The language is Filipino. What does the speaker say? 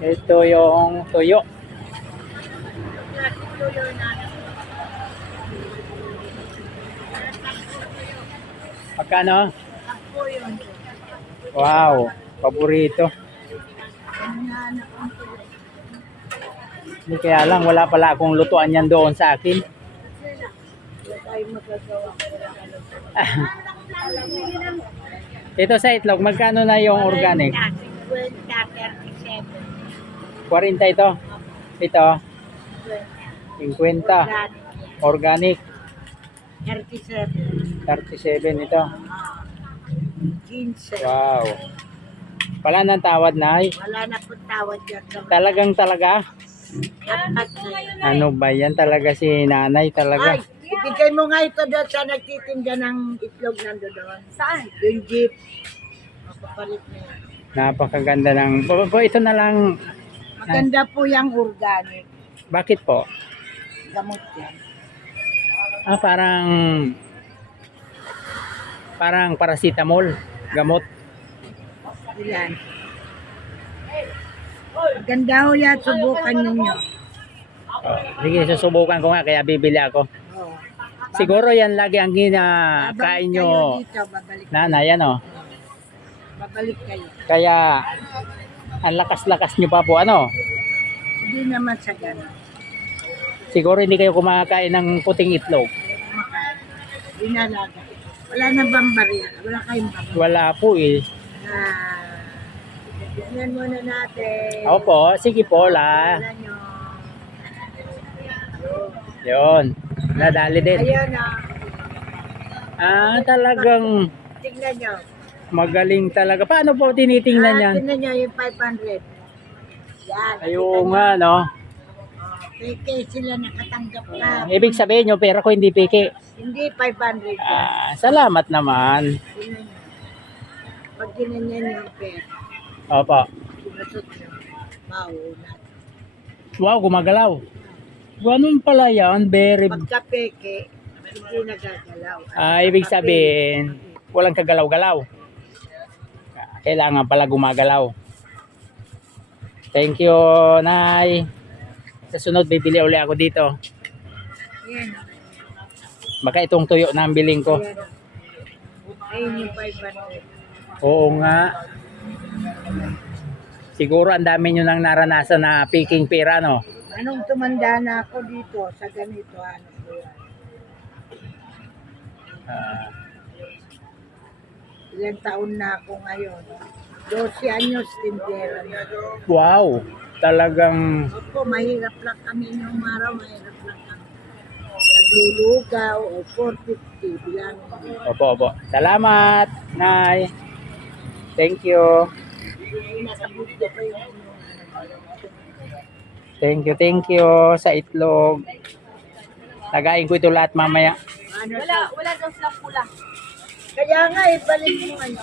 Ito yung tuyo. Magkano? Wow, paborito. Hindi, kaya lang wala pala akong lutuan yan doon sa akin. Ito sa itlog, magkano na yung organic? 40 ito. Ito, 50. Organic, 37 ito. Wow. Wala nang tawad na. Wala na po tawad yan. Talagang talaga. Ano ba yan talaga si nanay talaga. Ay, ibigay mo nga ito doon sa nagtitinda ng itlog nandoon. Saan? Yung jeep. Mapapalit na yan. Napakaganda ng... Ito na lang. Maganda po yung organic. Bakit po? Gamot yan. Parang paracetamol. Gamot. Ilan? Maganda ho yan. Subukan ninyo. Sige, susubukan ko nga kaya bibili ako. Oh. Siguro yan lagi ang ginakain Babalik nyo. kayo dito. Babalik. Nanay, ano? Babalik kayo. Kaya ang lakas-lakas nyo pa po, ano? Hindi naman sa gano'n. Siguro hindi kayo kumakain ng puting itlog. Inalaga. Wala na bang barya? Wala kayong barya? Wala po eh. Tignan muna natin. Opo, sige po la. Wala nyo. Yun. Nadali din. Ayan Talagang tignan nyo. magaling talaga. Paano po tinitingnan yan? Tignan nyo yung 500. Yan. Ayun nga, no? Peke sila nakatanggap na. Ibig sabihin nyo, pera ko hindi peke. Hindi 500 yan. Salamat naman. Tignan nyo. Pag ginanyan yung pera, Opo. sinusot nyo, mauna. Wow, gumagalaw. Ganun pala yan. Very... Pagka peke, hindi nagagalaw. ibig sabihin, walang kagalaw-galaw. Kailangan pala gumagalaw. Thank you, Nay. Sa sunod, bibili uli ako dito. Yan. Baka itong tuyo na ang biling ko. Yan. Ayun yung 500. Oo nga. Siguro ang dami nyo nang naranasan na picking pera, no? Anong tumanda na ako dito sa ganito, ano po yan? Ilang taon na ako ngayon. 12 anyos tindera. Wow! Talagang... Opo, mahirap lang kami nung araw, mahirap lang kami. Naglulugaw o 450 bilang. Opo. Salamat, Nay. Thank you. Nakabudyo pa yung Thank you sa itlog. Tagain ko ito lahat mamaya. wala daw silang pula. Kaya nga, ibalik mo ano.